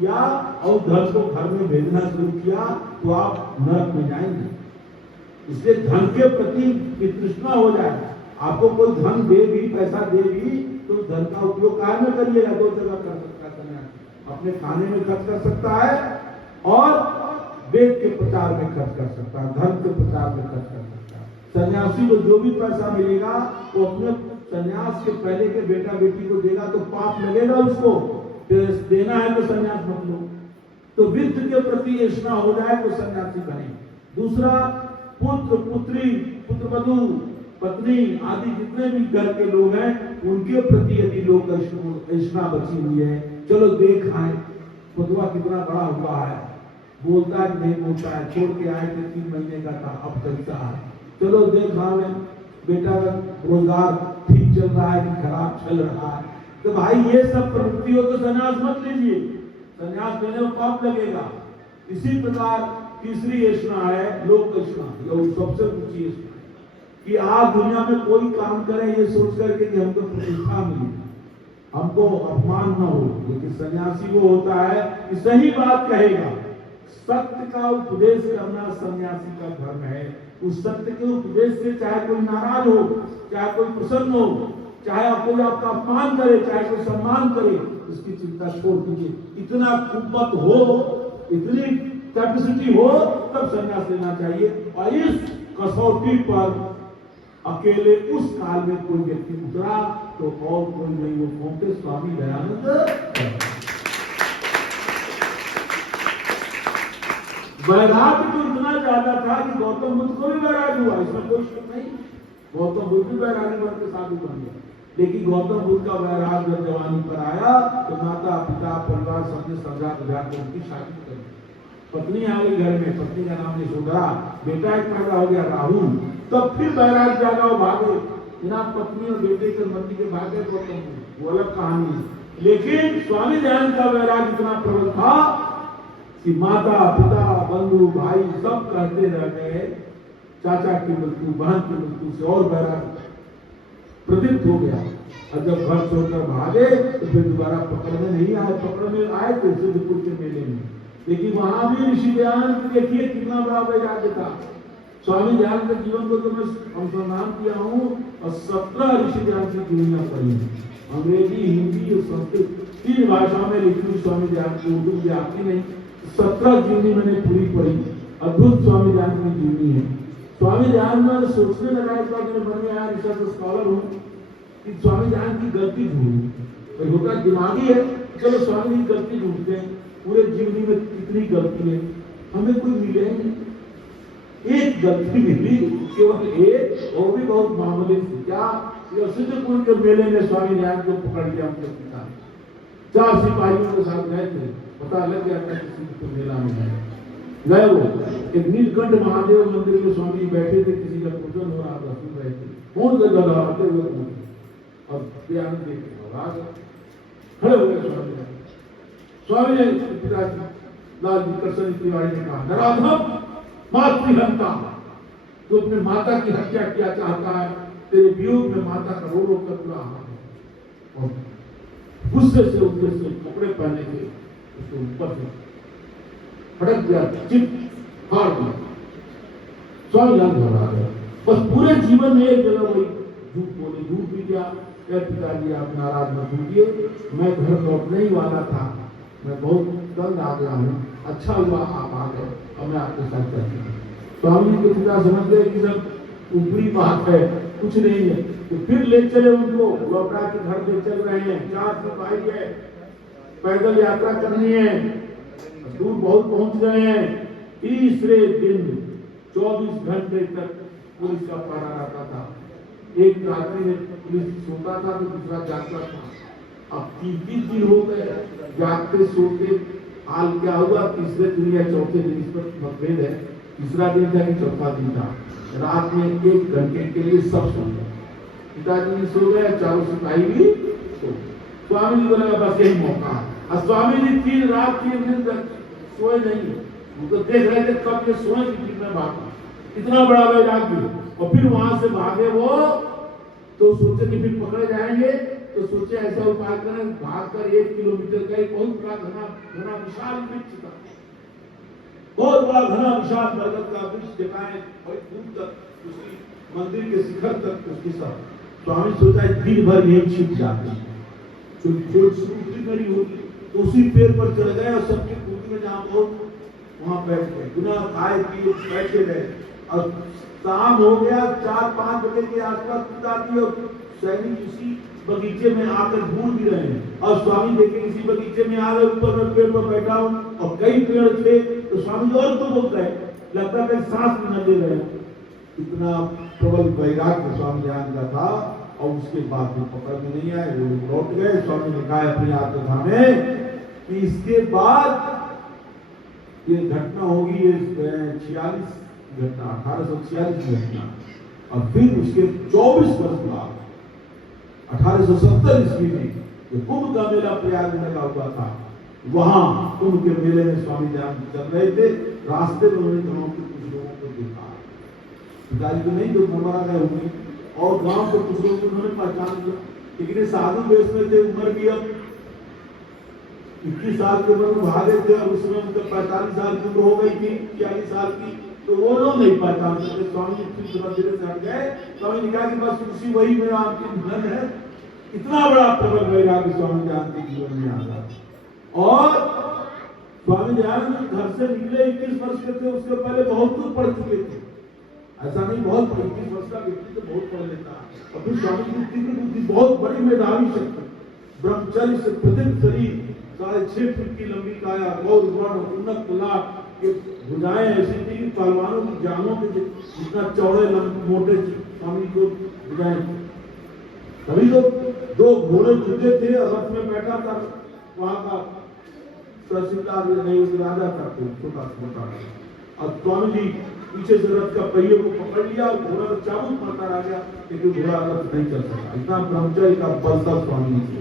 किया और धन को घर में भेजना शुरू किया तो आप नरक में जाएंगे। इसलिए धन के प्रति तृष्णा हो जाए। आपको कोई धन दे भी, पैसा दे भी, तो धन का उपयोग कार्य में करिएगा। दो जगह कर सकता है सन्यासी, अपने खाने में खर्च कर सकता है और वेद के प्रचार में खर्च कर सकता है, धर्म के प्रचार में खर्च कर सकता है। सन्यासी को जो भी पैसा मिलेगा वो अपने सन्यास के पहले के बेटा बेटी को देगा तो पाप लगेगा उसको। देना है तो सन्यास मत लो। तो वित्त के प्रति ऐसा हो जाए तो सन्यासी बने। दूसरा, पुत्र पुत्री, पुत्रवधू, पत्नी आदि जितने भी घर के लोग हैं उनके प्रति यदि लोग ऐसा बची हुई है, चलो देख आए पुतवा कितना बड़ा हुआ है, बोलता है नहीं बोलता है, छोड़ के आए थे 3 महीने का था, अब चलता है, चलो देख आए बेटा रोजगार ठीक चल रहा है कि खराब चल रहा है। तो भाई ये सब प्रवृत्ति हो तो संन्यास मत लीजिए, संन्यास लेने में पाप लगेगा। इसी प्रकार तीसरी ऐसा है लोक ऐसा, सबसे ऊंची ऐसा कि आज दुनिया में कोई काम करे ये सोच करके कि हमको प्रतिष्ठा मिले, हमको अपमान न हो। लेकिन सन्यासी वो होता है कि सही बात कहेगा, सत्य का उपदेश करना सन्यासी का धर्म है। उस सत्य के उपदेश से चाहे कोई नाराज हो, चाहे कोई प्रसन्न हो, चाहे कोई आपका अपमान करे, चाहे कोई सम्मान करे, उसकी चिंता छोड़ दीजिए। इतना कुपत हो, इतनी कैपेसिटी हो तब संन्यास लेना चाहिए। और इस कसौटी पर अकेले उस काल में कोई व्यक्ति उतरा तो और कोई नहीं, वो कौन थे? स्वामी दयानंद। वैराग्य तो इतना ज्यादा था कि गौतम बुद्ध को भी वैराग्य हुआ, इसमें कोई शक नहीं। गौतम बुद्ध भी वैराग्य बन के साधु बन गया। लेकिन गौतम बुद्ध का वैराग्य जब जवानी पर आया तो माता पिता परिवार सबने समझा बुझा कर उनकी शादी कर दी। पत्नी आ गई घर में, पत्नी का नाम यशोधरा, बेटा एक पैदा हो गया राहुल। तब फिर बैराग जागा भागे, बिना पत्नी और बेटे के मंदिर के भागे गौतम बुद्ध, वो अलग कहानी है। लेकिन स्वामी दयानंद का वैराग इतना प्रबल था कि माता पिता बंधु भाई सब कहते रह गए, चाचा की मृत्यु बहन की मृत्यु से और वैराग प्रदीप्त हो गया। और जब घर छोड़कर भागे तो फिर दोबारा पकड़ने नहीं आए, पकड़ने आए तो सिद्धपुर के मेले में। लेकिन वहां भी ऋषि दयानंद देखिए कितना बड़ा वैराग्य था। स्वामी दयानंद के जीवन को तो मैं अनुसंधान किया हूँ और 17 ऋषि दयानंद की जीवनियां पढ़ी है, अंग्रेजी, हिंदी और संस्कृत 3 भाषाओं में लिखी हुई स्वामी दयानंद की, उर्दू मुझे आती नहीं। 17 जीवनी मैंने पूरी पढ़ी, अद्भुत स्वामी दयानंद की जीवनी है। स्वामी दयानंद ने सोचने लगा इस बात मेरे मन में आया, रिसर्च स्कॉलर हूँ, कि स्वामी दयानंद की गलती ढूंढूं। होता दिमागी है, चलो स्वामी की गलती ढूंढते हैं, पूरे जीवनी में कितनी गलती है, हमें कोई मिले नहीं। एक गलती मिली, केवल एक, वो भी बहुत मामूली थी। क्या? सिद्धपुर के मेले में स्वामी दयानंद को पकड़ लिया उनके पिता, 4 सिपाहियों के साथ गए थे, पता लग गया था कि सिद्धपुर मेला में गए। वो एक नीलकंठ महादेव मंदिर में स्वामी बैठे थे, किसी का पूजन हो रहा था, सुन रहे थे, कौन से गदाते हुए और दयानंद देख खड़े हो गए। स्वामी ने पिताजी लालजी कृष्ण तिवारी ने कहा, नराधम मातृहंता, तो अपने माता की हत्या किया चाहता है, तेरे वियोग में माता का रो रो कर पूरा हाथ और गुस्से से ऊपर से कपड़े पहने के उसके ऊपर से फटक गया, चिप हार गया। स्वामी याद घबरा गया, बस पूरे जीवन में एक जगह वही झूठ बोले, झूठ भी गया। पिताजी आप नाराज मत होइए, मैं घर लौटने ही वाला था, मैं बहुत तंग आ गया हूँ, अच्छा हुआ आप आ गए और मैं आपके साथ चलती हूँ। स्वामी के पिता समझ गए कि सब ऊपरी बात है, कुछ नहीं है, तो फिर ले चले उनको, लौटा के घर ले चल रहे हैं। 4 सिपाही है, पैदल यात्रा करनी है, दूर बहुत पहुंच गए हैं। तीसरे दिन 24 घंटे तक पुलिस का पहरा रहता था। एक रात्रि में पुलिस सोता था तो दूसरा जागता था। अब 3 दिन हो गए जागते सोते, हाल क्या हुआ? तीसरे दिन या चौथे दिन, इस पर मतभेद है, तीसरा दिन था कि चौथा दिन था। रात में 1 घंटे के लिए सब सो गए, पिताजी भी सो गए, 4 सिपाही भी सो गए। स्वामी जी बोला बस यही मौका है। और स्वामी जी 3 रात 3 दिन तक सोए नहीं, वो तो देख रहे थे कब ये सोए कि कितना भाग, इतना बड़ा वैराग्य। और फिर वहां से भागे वो, तो सोचे कि फिर पकड़े जाएंगे, तो सोचे ऐसा उपाय करें, भागकर 1 किलोमीटर का एक बहुत बड़ा घना घना विशाल वृक्ष था, बहुत बड़ा घना विशाल बरगद का वृक्ष दिखाए और दूर तक उसकी मंदिर के शिखर तक उसकी सब। स्वामी सोचा है दिन भर यही छिप जाते हैं, जो स्कूटी मेरी होगी तो उसी पेड़ पर चढ़ गए और सबकी कुटी में जहाँ बहुत वहां बैठ गए, बिना खाए पिए बैठे रहे। और शाम हो गया, 4-5 बजे के आसपास नींद आती है और सैनिक उसी बगीचे में आकर घूम भी रहे हैं। और स्वामी देखे किसी बगीचे में आ रहे, ऊपर में पेड़ पर बैठा हूँ और कई पेड़ थे, तो स्वामी और तो बोल रहे, लगता है सांस भी न ले रहे। इतना प्रबल वैराग्य स्वामी ध्यान का था। और उसके बाद वो पकड़ में नहीं आए, वो लौट गए। स्वामी ने कहा अपनी आत्मकथा में कि इसके बाद ये घटना होगी, ये 46 घटना, 1846 की घटना। और फिर उसके 24 वर्ष बाद 1870 ईस्वी में जो कुंभ का मेला प्रयाग में लगा हुआ था, वहां कुंभ के मेले में स्वामी ध्यान चल रहे थे। रास्ते में उन्होंने गांव के कुछ लोगों को देखा, पिताजी को नहीं, जो मरमरा गए होंगे, और गांव के कुछ लोगों को उन्होंने पहचान लिया। लेकिन ये साधु वेश में थे, उम्र भी अब 21 साल के उम्र में भागे थे और उसमें उनका 45 साल की उम्र हो गई थी, 40 साल की, तो वो लोग नहीं पहचान सकते। स्वामी थोड़ा धीरे से हट गए। स्वामी ने कहा कि बस उसी वही मेरा अंतिम धन है। इतना बड़ा प्रबल वैराग्य स्वामी ध्यान के जीवन में आ गया। और स्वामी दयानंद घर से निकले 21 वर्ष के थे, उसके पहले बहुत कुछ पढ़ चुके थे। ऐसा नहीं, बहुत 21 वर्ष का व्यक्ति तो बहुत पढ़ लेता है। और फिर स्वामी की बुद्धि बहुत बड़ी, मेधावी शक्ति, ब्रह्मचर्य से प्रदीप्त शरीर, 6.5 फुट की लंबी काया, बहुत वर्ण, उन्नत लाभ के भुजाएं ऐसी थी कि पहलवानों की जांघों के जितना चौड़े मोटे स्वामी को भुजाएं। तभी तो 2 घोड़े जुटे थे और रथ में बैठा था वहां का तहसीलदार राजा था, छोटा छोटा। और स्वामी जी पीछे से रथ का पहिए को पकड़ लिया और घोड़ा तो चाबुक मारता रह गया, लेकिन घोड़ा रथ नहीं चल सका। इतना ब्रह्मचर्य का बल था स्वामी जी।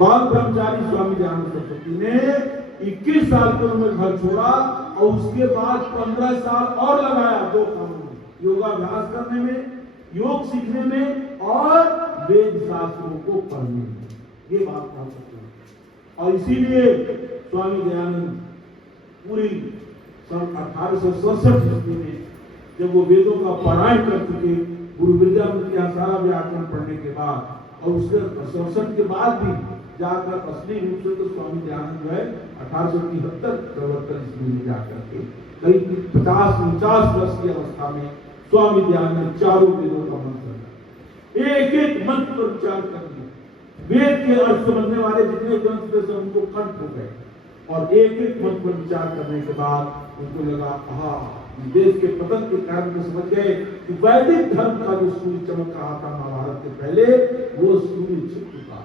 बाल ब्रह्मचारी स्वामी दयानंद सरस्वती ने 21 साल की उम्र में घर छोड़ा और उसके बाद 15 साल और लगाया 2 कामों में, योगाभ्यास करने में, योग सीखने में और वेद शास्त्रों को पढ़ने में। ये बात महत्वपूर्ण है। और इसीलिए स्वामी दयानंद पूरी सन 1867 ईस्वी में जब वो वेदों का पारायण कर चुके, गुरु विद्यापति का सारा व्याकरण पढ़ने के बाद, और उसके 67 के बाद भी जाकर असली रूप से तो स्वामी दयानंद जो है 1873 प्रवर्तन ईस्वी में जाकर के करीब 50-49 वर्ष की अवस्था में स्वामी दयानंद चारों वेदों का मंत्र, एक एक मंत्र पर विचार कर दिया। वेद के अर्थ समझने वाले जितने ग्रंथ थे सब उनको कंठ हो गए। और एक एक मंत्र पर विचार करने के बाद उनको लगा, देश के पतन के कारण में समझ गए कि वैदिक धर्म का जो सूर्य चमक रहा था महाभारत के पहले, वो सूर्य छिप चुका।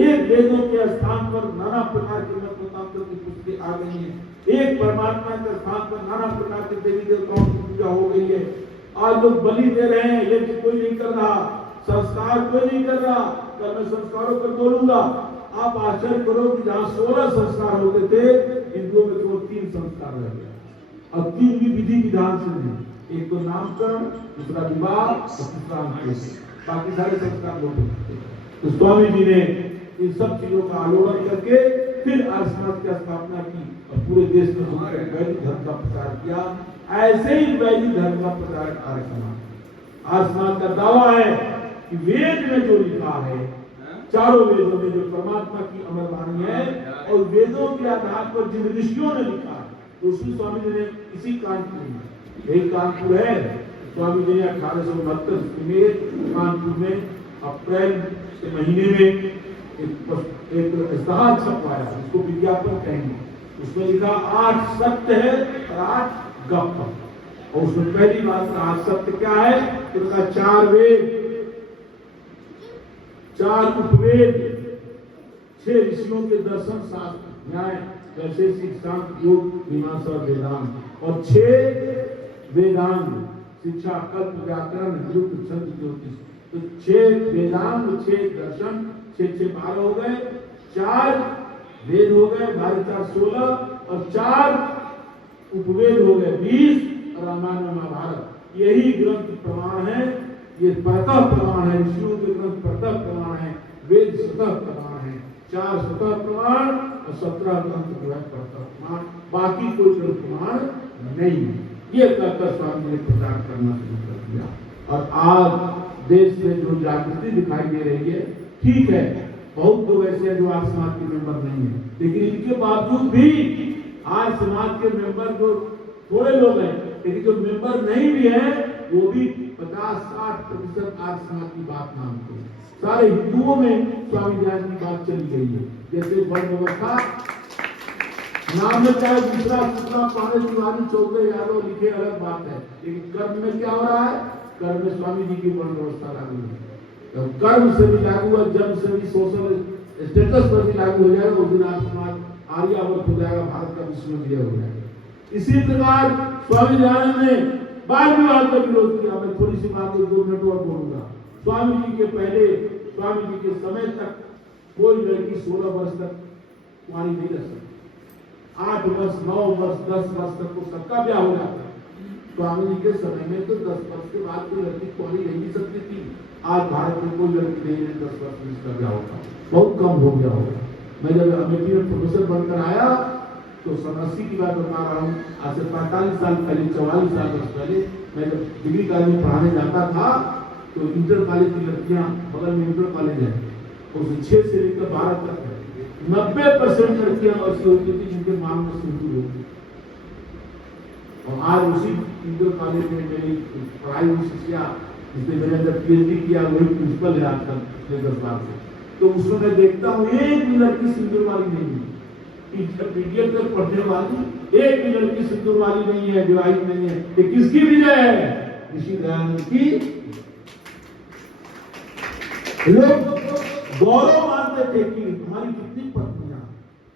एक वेदों के स्थान पर नाना प्रकार के मत मतांतर की पुस्तकें आ गई हैं। एक परमात्मा के स्थान पर नाना प्रकार के देवी देवताओं की पूजा हो गई है। आज लोग बलि दे रहे हैं, यज्ञ कोई नहीं कर रहा, संस्कार कोई नहीं कर रहा। कल मैं संस्कारों पर बोलूंगा, आप आश्चर्य करो कि जहाँ 16 संस्कार होते थे, हिंदुओं में केवल 3 संस्कार रह गए। और 3 भी विधि विधान से नहीं, एक तो नामकरण, दूसरा विवाह और तीसरा अंत्येष्टि, बाकी सारे संस्कार लोग थे। तो स्वामी जी ने इन सब चीजों का आलोड़न करके फिर आर्यसमाज की स्थापना की और पूरे देश में हमारे वैदिक धर्म का प्रचार किया। ऐसे ही वैदिक धर्म का प्रचार आर्यसमाज का दावा है कि वेद में जो लिखा है, चारों वेदों में जो परमात्मा की अमर वाणी है, और वेदों के आधार पर जिन ऋषियों ने लिखा है, तो उसकी स्वामी जी ने इसी कानपुर में, एक कानपुर है, स्वामी जी ने 1869 में कानपुर में अप्रैल के महीने में एक इश्तहार छपवाया, उसको विज्ञापन कहेंगे। उसमें लिखा 8 सत्य है और 8 गप। और उसमें पहली बात 8 सत्य क्या है, तो उनका 4 वेद, 4 उपवेद, 6 ऋषियों के दर्शन, शास्त्र, न्याय, वैशेषिक, शांति, योग, मीमांसा, वेदांत, और 6 वेदांग, शिक्षा, कल्प, व्याकरण, युक्त, छंद, ज्योतिष। तो 6 वेदांग, 6 दर्शन, 6 12 हो गए, 4 वेद हो गए, 12 4 16, और 4 उपवेद हो गए 20, और रामायण महाभारत। यही ग्रंथ प्रमाण है, ये परतः प्रमाण है, ऋषियों के ग्रंथ परतः प्रमाण है, वेद स्वतः प्रमाण है। 4 स्वतः प्रमाण और 17 ग्रंथ जो है परतः प्रमाण, बाकी कोई ग्रंथ प्रमाण नहीं। ये कहकर स्वामी जी ने प्रचार करना शुरू कर दिया। और आज देश में जो जागृति दिखाई दे रही है, ठीक है, बहुत लोग ऐसे हैं जो आज समाज के मेंबर नहीं है, लेकिन इनके बावजूद भी आज समाज के मेंबर जो थोड़े लोग हैं, लेकिन जो मेंबर नहीं भी है वो भी 50-60% आज समाज की बात मानते हैं। सारे हिंदुओं में स्वामी दयानंद की बात चली गई है। जैसे वर्ण व्यवस्था नाम में चाहे दूसरा तीसरा पाने तिवारी चौधरी यादव लिखे अलग बात है, लेकिन कर्म में क्या हो रहा है? कर्म में स्वामी जी की वर्ण व्यवस्था लागू है। तो कर्म से भी लागू है, जन्म से भी, सोशल स्टेटस पर भी लागू हो जाएगा। उस दिन आज समाज आर्यावर्त हो जाएगा, भारत का विश्वविद्यालय हो जाएगा। इसी प्रकार स्वामी दयानंद ने बाल विवाह का विरोध किया। मैं थोड़ी सी बात 2 मिनट और बोलूंगा। स्वामी जी के पहले, स्वामी जी के समय तक कोई लड़की 16 वर्ष तक कुंवारी नहीं रह सकती। 8 वर्ष, 9 वर्ष, 10 वर्ष तक तो सबका ब्याह हो जाता है। स्वामी जी के समय में तो 10 वर्ष के बाद कोई लड़की कुंवारी रह नहीं सकती थी। आज भारत में कोई लड़की नहीं है 10 वर्ष में इसका ब्याह होता, बहुत कम हो गया होगा। मैं जब अमेठी में प्रोफेसर बनकर आया तो 87 की बात बता रहा हूँ, आज से 45 साल पहले, 44 साल पहले मैं जब डिग्री कॉलेज में पढ़ाने जाता था तो इंटर कॉलेज की लड़कियां, बगल में इंटर कॉलेज है, उसमें 6 से लेकर 12 तक 90% लड़कियां ऐसी होती थी जिनके मांग में सिंदूर होती। और आज उसी इंटर कॉलेज में मेरी पढ़ाई हुई शिक्षा, जिसमें मैंने जब PhD किया, वही प्रिंसिपल है आजकल पिछले 10 साल से। तो उसमें मैं देखता हूँ एक भी लड़की सिंदूर वाली नहीं है। पीडीएफ तक पढ़ने वाली एक भी लड़की सिंदूर वाली नहीं है, विवाहित नहीं है। ये किसकी विजय है? ऋषि दयानंद की। लोग गौरव मानते थे कि हमारी कितनी पत्नियां,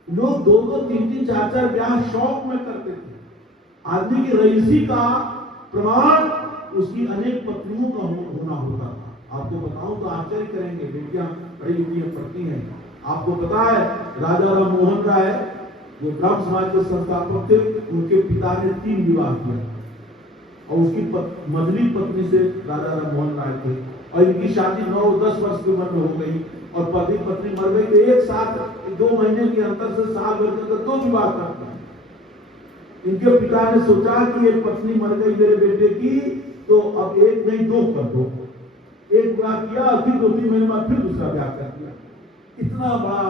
लोग 2-2, 3-3, 4-4 ब्याह शौक में करते थे। आदमी की रईसी का प्रमाण उसकी अनेक पत्नियों का होना होता था। आपको बताऊं तो आश्चर्य करेंगे, बेटियां पढ़ी लिखी पढ़ती हैं। आपको पता है राजा राम मोहन राय जो ब्राह्मण समाज के संस्थापक थे, उनके पिता ने 3 विवाह किया और उसकी मझली पत्नी से राजा राम मोहन राय थे। और इनकी शादी 9-10 वर्ष की उम्र में हो गई और पति पत्नी मर गई तो एक साथ 2 महीने के अंतर से साल भर के अंदर 2 विवाह करते हैं। इनके पिता ने सोचा कि एक पत्नी मर गई मेरे बेटे की, तो अब 1 नहीं 2 कर दो। एक विवाह किया, फिर 2-3 महीने बाद फिर दूसरा ब्याह कर दिया। इतना बड़ा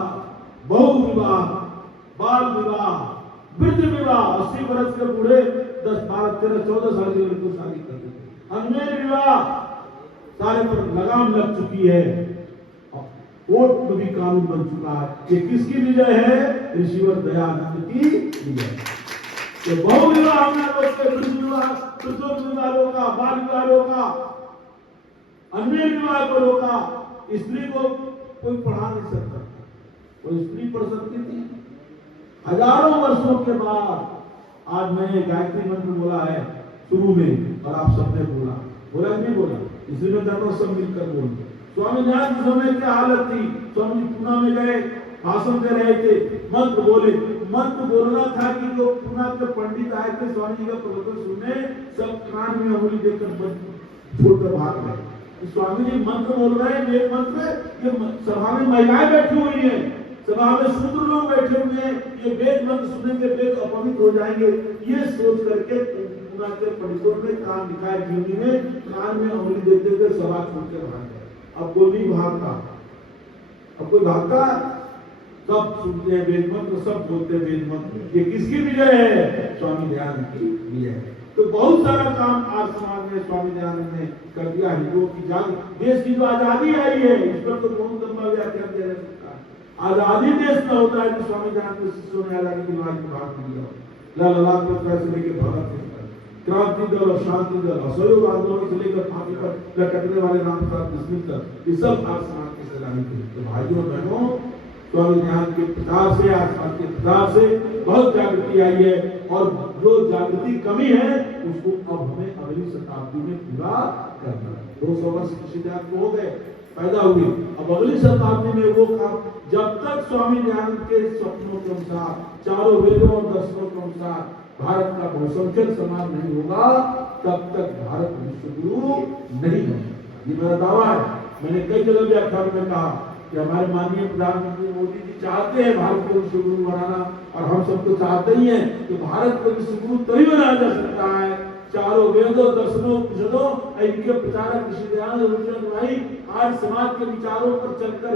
बहु विवाह, बाल विवाह, वृद्ध विवाह, 80 वर्ष के बूढ़े 10, 12, 13, 14 साल के लड़कों को शादी कर देते। अनमेल विवाह सारे पर लगाम लग चुकी है। कोर्ट में भी कानून बन चुका है। ये किसकी विजय है? ऋषिवर दयानंद की विजय। तो बहु विवाह हमने रोके, वृद्ध विवाह, वृद्धों विवाह रोका, बाल विवाह रोका, अनमेल विवाह को रोका। स्त्री को कोई पढ़ा नहीं सकता, कोई स्त्री पढ़ सकती थी। हजारों वर्षों के बाद आज मैंने गायत्री मंत्र बोला है शुरू में, और आप सबने बोला नहीं बोला, इसलिए मैं कहता हूं सब मिलकर बोलते। स्वामी दयानंद के समय क्या हालत थी? स्वामी जी पूना में गए, भाषण दे रहे थे, मंत्र बोले। मंत्र बोलना था कि जो पूना के पंडित आए थे स्वामी जी का प्रवचन सुनने, सब कान में उंगली देकर छोड़कर भाग गए। स्वामी जी मंत्र बोल रहे हैं, वेद मंत्र, ये सभा में महिलाएं बैठी हुई हैं, सभा में शूद्र लोग बैठे हुए हैं, ये वेद मंत्र सुनेंगे वेद अपवित्र हो जाएंगे। ये सोच करके पूना के पंडितों ने कान दिखाए, जीवनी में कान में उंगली देते हुए सभा छोड़कर भाग गए। अब कोई नहीं भागता, अब कोई भागता? सब सुनते हैं वेद मंत्र, सब बोलते हैं वेद मंत्र। ये किसकी विजय है? स्वामी दयानंद की विजय। तो बहुत सारा काम आज समाज में स्वामी दयानंद ने कर दिया। हिंदुओं की देश की जो आजादी आई है, इस पर तो बहुत लंबा व्याख्यान दे रहे सरकार। आजादी देश में होता है कि स्वामी दयानंद के शिष्यों ने आजादी की लड़ाई में भाग लिया। लाल लाजपत से लेकर भगत सिंह तक, क्रांति दल और शांति दल, असहयोग आंदोलन से लेकर फांसी पर लटकने वाले राम प्रसाद बिस्मिल तक, ये सब आज समाज की सलामी थे। तो भाइयों बहनों, स्वामी दयानंद के प्रचार से, आसपास के प्रचार से बहुत जागृति आई है। और जो जागृति कमी है उसको अब हमें अगली शताब्दी में पूरा करना है। 200 वर्ष कृषि त्याग को हो गए, पैदा हुई, अब अगली शताब्दी में वो काम, जब तक स्वामी दयानंद के स्वप्नों के अनुसार, चारों वेदों और दर्शनों के अनुसार भारत का बहुसंख्यक समाज नहीं होगा, तब तक भारत विश्व गुरु नहीं होगा। ये मेरा दावा है। मैंने कई जगह व्याख्यान में कहा कि हमारे माननीय प्रधानमंत्री मोदी जी चाहते हैं भारत को विश्व गुरु बनाना, और हम सब तो चाहते ही हैं कि भारत को विश्व गुरु तभी बनाया जा सकता है चारों वेदों, दर्शनों, उपनिषदों, इनके प्रचारक ऋषि दयानंद भाई आज समाज के विचारों पर चलकर